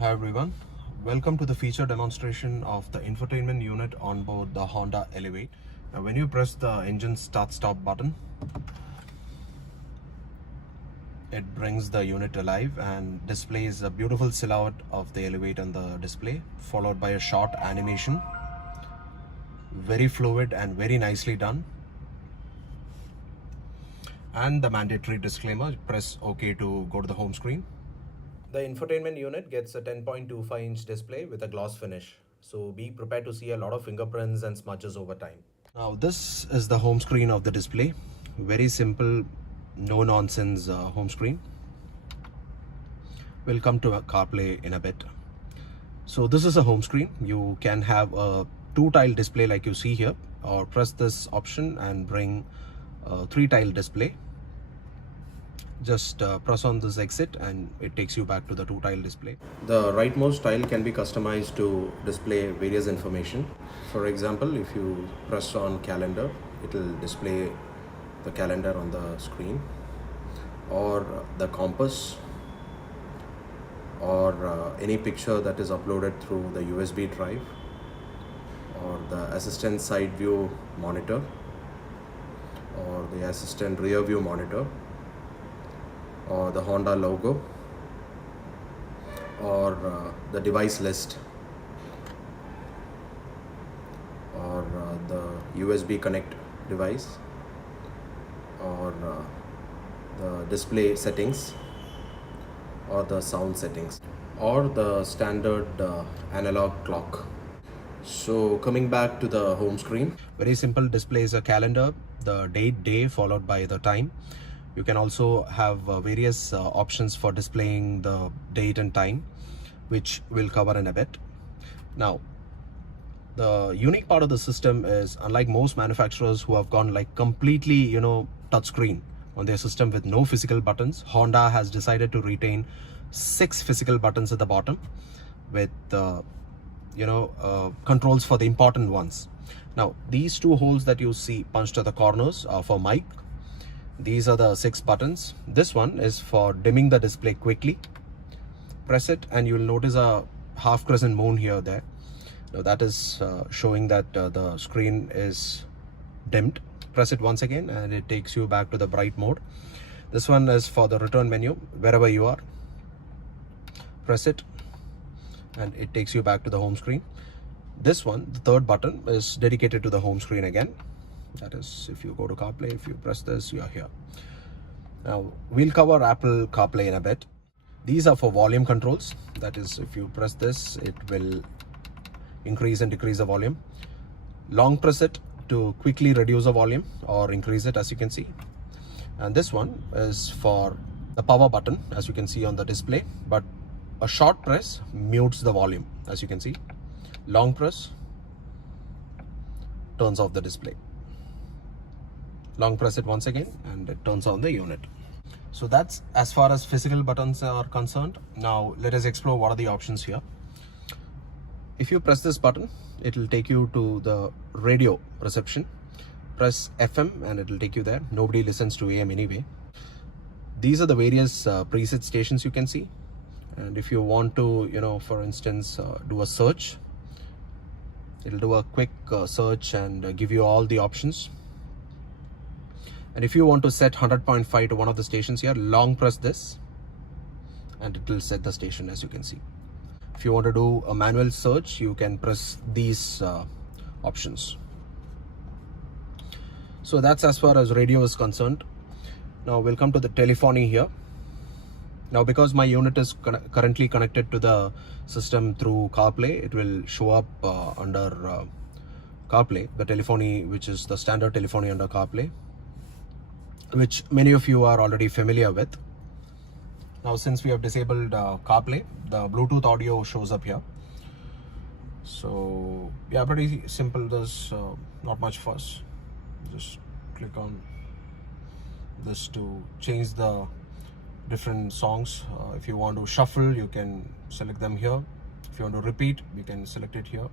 Hi everyone, welcome to the feature demonstration of the infotainment unit on board the Honda Elevate. Now when you press the engine start-stop button, it brings the unit alive and displays a beautiful silhouette of the Elevate on the display, followed by a short animation. Very fluid and very nicely done. And the mandatory disclaimer, press OK to go to the home screen. The infotainment unit gets a 10.25-inch display with a gloss finish. So be prepared to see a lot of fingerprints and smudges over time. Now this is the home screen of the display. Very simple, no nonsense home screen. We'll come to a CarPlay in a bit. So this is a home screen. You can have a 2-tile display like you see here, or press this option and bring a 3-tile display. Just press on this exit and it takes you back to the 2-tile display. The rightmost tile can be customized to display various information. For example, if you press on calendar, it will display the calendar on the screen, or the compass, or any picture that is uploaded through the USB drive, or the assistant side view monitor, or the assistant rear view monitor, or the Honda logo, or the device list, or the USB connect device, or the display settings, or the sound settings, or the standard analog clock. So coming back to the home screen, very simple, displays a calendar, the date, day followed by the time. You can also have various options for displaying the date and time, which we'll cover in a bit. Now, the unique part of the system is, unlike most manufacturers who have gone like completely, touchscreen on their system with no physical buttons, Honda has decided to retain 6 physical buttons at the bottom with, controls for the important ones. Now, these 2 holes that you see punched at the corners are for mic. These are the 6 buttons. This one is for dimming the display quickly. Press it and you will notice a half crescent moon here there. Now that is showing that the screen is dimmed. Press it once again and it takes you back to the bright mode. This one is for the return menu, wherever you are. Press it and it takes you back to the home screen. This one, the 3rd button, is dedicated to the home screen again. That is, if you go to CarPlay, if you press this, you are here. Now, we'll cover Apple CarPlay in a bit. These are for volume controls. That is, if you press this, it will increase and decrease the volume. Long press it to quickly reduce the volume or increase it, as you can see. And this one is for the power button, as you can see on the display. But a short press mutes the volume, as you can see. Long press turns off the display. Long press it once again and it turns on the unit. So that's as far as physical buttons are concerned. Now let us explore what are the options here. If you press this button, it will take you to the radio reception. Press FM and it will take you there. Nobody listens to AM anyway. These are the various preset stations you can see. And if you want to, for instance, do a search, it'll do a quick search and give you all the options. And if you want to set 100.5 to one of the stations here, long press this and it will set the station, as you can see. If you want to do a manual search, you can press these options. So that's as far as radio is concerned. Now we'll come to the telephony here. Now, because my unit is currently connected to the system through CarPlay, it will show up under CarPlay, the telephony, which is the standard telephony under CarPlay, which many of you are already familiar with. Now, since we have disabled CarPlay, the Bluetooth audio shows up here. So yeah, pretty simple. There's not much fuss. Just click on this to change the different songs. If you want to shuffle, you can select them here. If you want to repeat, you can select it here.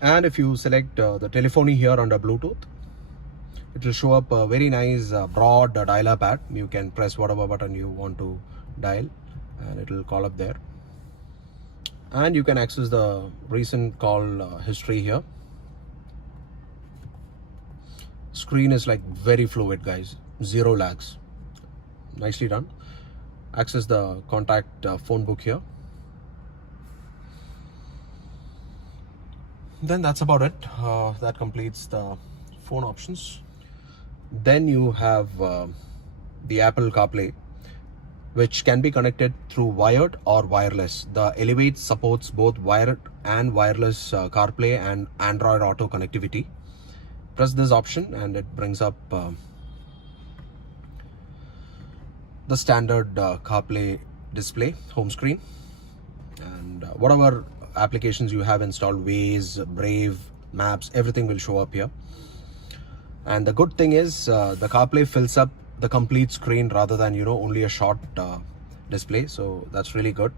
And if you select the telephony here under Bluetooth, it will show up a very nice broad dial-up pad. You can press whatever button you want to dial, and it will call up there, and you can access the recent call history here. Screen is like very fluid, guys, zero lags, nicely done. Access the contact phone book here. Then that's about it. That completes the phone options. Then you have the Apple CarPlay, which can be connected through wired or wireless. The Elevate supports both wired and wireless CarPlay and Android Auto connectivity. Press this option and it brings up the standard CarPlay display home screen, and whatever applications you have installed, Waze, Brave, Maps, everything will show up here. And the good thing is the CarPlay fills up the complete screen rather than only a short display, so that's really good.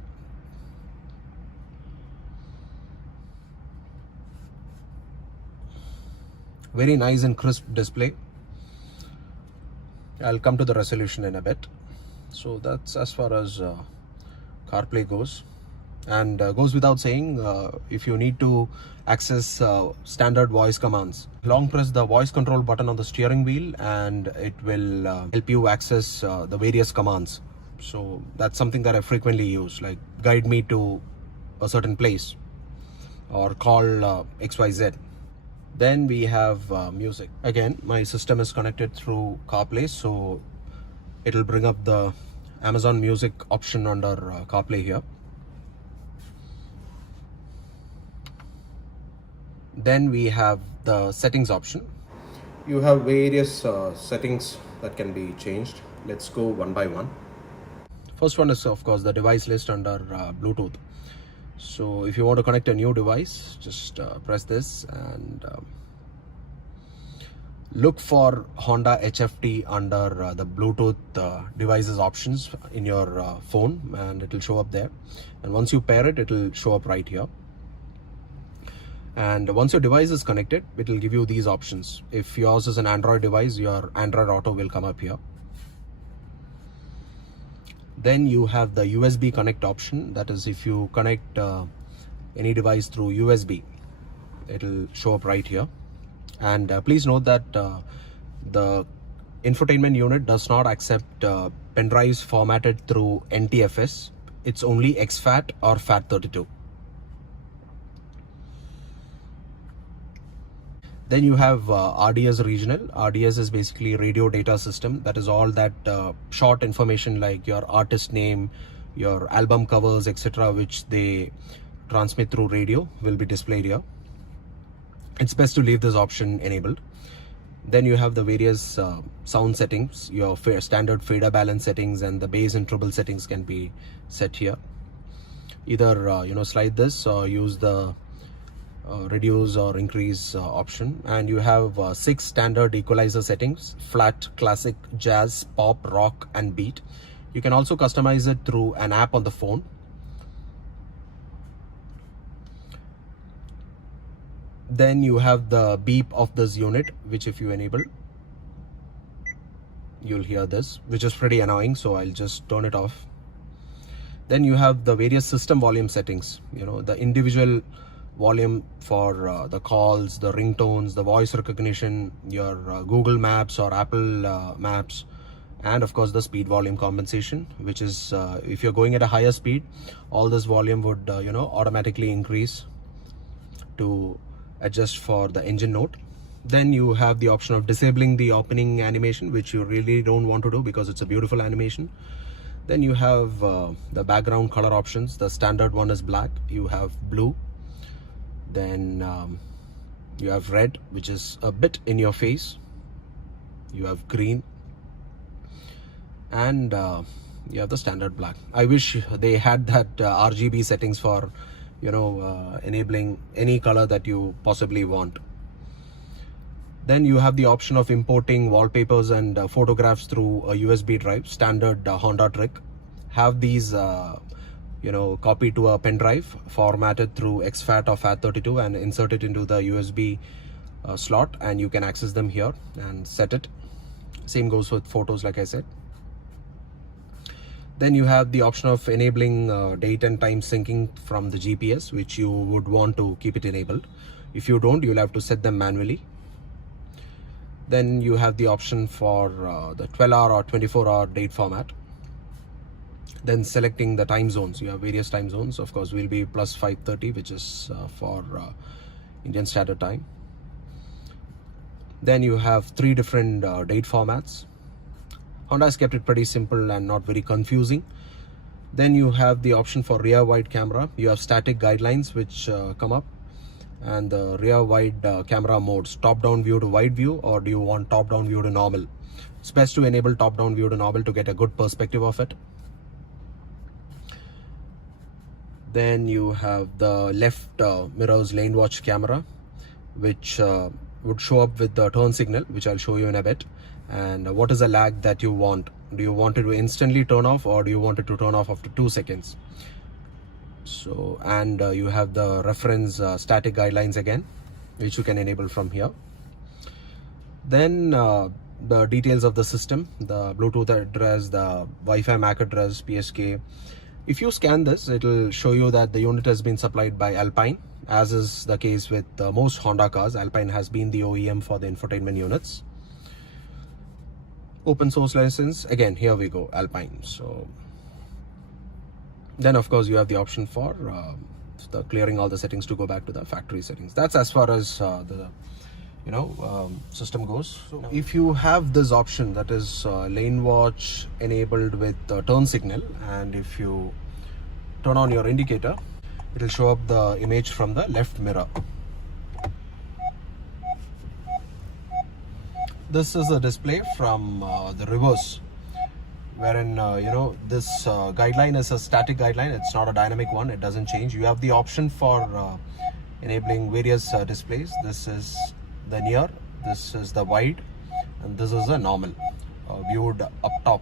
Very nice and crisp display. I'll come to the resolution in a bit. So that's as far as CarPlay goes, and goes without saying, if you need to access standard voice commands, long press the voice control button on the steering wheel and it will help you access the various commands. So that's something that I frequently use, like guide me to a certain place or call XYZ. Then we have music. Again, my system is connected through CarPlay, so it'll bring up the Amazon Music option under CarPlay here. Then we have the settings option. You have various settings that can be changed. Let's go one by one. First one is, of course, the device list under Bluetooth. So if you want to connect a new device, just press this and look for Honda HFT under the Bluetooth devices options in your phone, and it will show up there. And once you pair it, it will show up right here. And once your device is connected, it will give you these options. If yours is an Android device, your Android Auto will come up here. Then you have the USB connect option. That is, if you connect any device through USB, it will show up right here. And please note that the infotainment unit does not accept pen drives formatted through NTFS. It's only exFAT or FAT32. Then you have RDS regional. RDS is basically radio data system. That is all that short information like your artist name, your album covers, etc., which they transmit through radio will be displayed here. It's best to leave this option enabled. Then you have the various sound settings. Your standard fader balance settings and the bass and treble settings can be set here. Either slide this or use the reduce or increase option. And you have 6 standard equalizer settings: flat, classic, jazz, pop, rock and beat. You can also customize it through an app on the phone. Then you have the beep of this unit, which if you enable, you'll hear this, which is pretty annoying, so I'll just turn it off. Then you have the various system volume settings, the individual volume for the calls, the ringtones, the voice recognition, your Google Maps or Apple Maps, and of course the speed volume compensation, which is if you're going at a higher speed, all this volume would automatically increase to adjust for the engine note. Then you have the option of disabling the opening animation, which you really don't want to do because it's a beautiful animation. Then you have the background color options. The standard one is black. You have blue. Then you have red, which is a bit in your face. You have green. And you have the standard black. I wish they had that RGB settings for enabling any color that you possibly want. Then you have the option of importing wallpapers and photographs through a USB drive, standard Honda trick. Have these copied to a pen drive, formatted through exFAT or FAT32, and insert it into the USB slot, and you can access them here and set it. Same goes with photos, like I said. Then you have the option of enabling date and time syncing from the GPS, which you would want to keep it enabled. If you don't, you'll have to set them manually. Then you have the option for the 12-hour or 24-hour date format. Then selecting the time zones. You have various time zones. Of course, will be plus 5:30, which is for Indian Standard Time. Then you have 3 different date formats. Honda has kept it pretty simple and not very confusing. Then you have the option for rear wide camera. You have static guidelines which come up, and the rear wide camera modes, top down view to wide view, or do you want top down view to normal? It's best to enable top down view to normal to get a good perspective of it. Then you have the left mirror's lane watch camera, which would show up with the turn signal, which I'll show you in a bit. And what is the lag that you want? Do you want it to instantly turn off, or do you want it to turn off after 2 seconds? So, and you have the reference static guidelines again, which you can enable from here. Then the details of the system, the Bluetooth address, the Wi-Fi MAC address, PSK. If you scan this, it will show you that the unit has been supplied by Alpine. As is the case with most Honda cars, Alpine has been the OEM for the infotainment units. Open source license, again, here we go, Alpine. So then of course you have the option for the clearing all the settings to go back to the factory settings. That's as far as the system goes. So if you have this option, that is lane watch enabled with turn signal, and if you turn on your indicator, it will show up the image from the left mirror. This is a display from the reverse, wherein this guideline is a static guideline. It's not a dynamic one. It doesn't change. You have the option for enabling various displays. This is the near, this is the wide, and this is the normal viewed up top.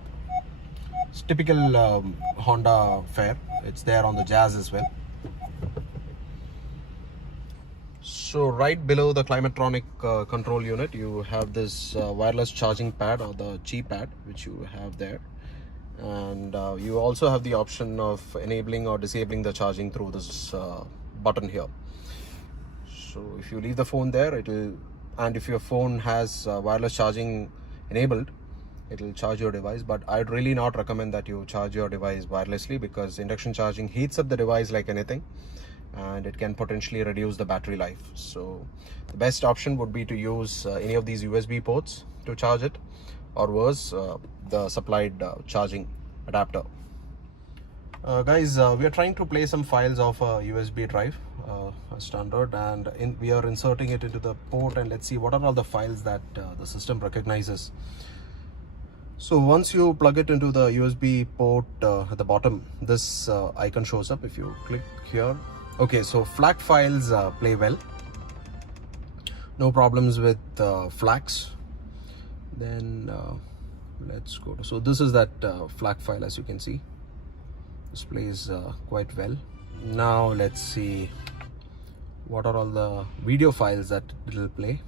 It's typical Honda fare. It's there on the Jazz as well. So right below the Climatronic control unit, you have this wireless charging pad, or the Qi pad, which you have there. And you also have the option of enabling or disabling the charging through this button here. So if you leave the phone there, it will, and if your phone has wireless charging enabled, it will charge your device. But I'd really not recommend that you charge your device wirelessly, because induction charging heats up the device like anything, and it can potentially reduce the battery life. So the best option would be to use any of these USB ports to charge it, or worse, the supplied charging adapter. Guys, we are trying to play some files of a USB drive, standard, and we are inserting it into the port, and let's see what are all the files that the system recognizes. So once you plug it into the USB port at the bottom, this icon shows up. If you click here, okay, so FLAC files play well, no problems with FLACs. Then let's go to, so this is that FLAC file. As you can see, displays quite well. Now let's see what are all the video files that it will play.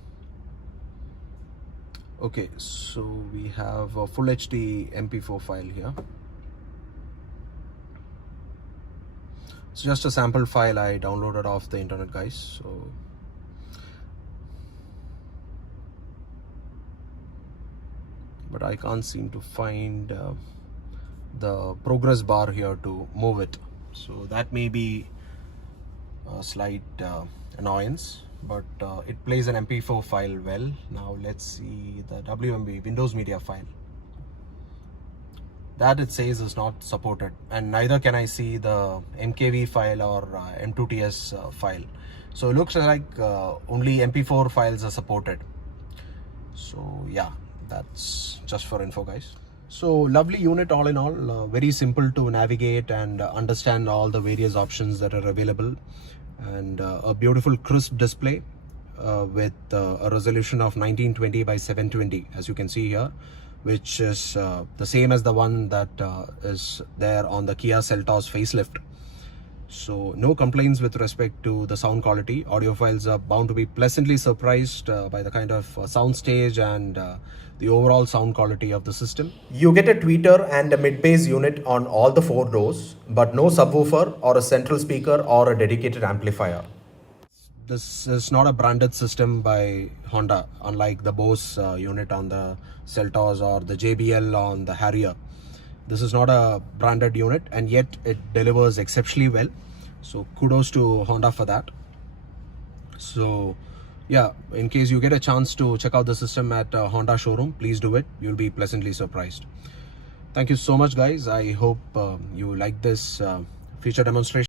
Okay, so we have a full HD MP4 file here. It's just a sample file I downloaded off the internet, guys. So but I can't seem to find the progress bar here to move it, so that may be a slight annoyance, but it plays an MP4 file well. Now let's see the WMV, Windows Media file. That it says is not supported, and neither can I see the MKV file or M2TS file. So it looks like only MP4 files are supported. So yeah, that's just for info, guys. So lovely unit all in all, very simple to navigate and understand all the various options that are available, and a beautiful crisp display with a resolution of 1920 by 720, as you can see here, which is the same as the one that is there on the Kia Seltos facelift. So no complaints with respect to the sound quality. Audiophiles are bound to be pleasantly surprised by the kind of sound stage and the overall sound quality of the system. You get a tweeter and a mid-bass unit on all the 4 doors, but no subwoofer or a central speaker or a dedicated amplifier. This is not a branded system by Honda, unlike the Bose unit on the Seltos or the JBL on the Harrier. This is not a branded unit, and yet it delivers exceptionally well. So kudos to Honda for that. So yeah, in case you get a chance to check out the system at a Honda showroom, please do it. You'll be pleasantly surprised. Thank you so much, guys. I hope you like this feature demonstration.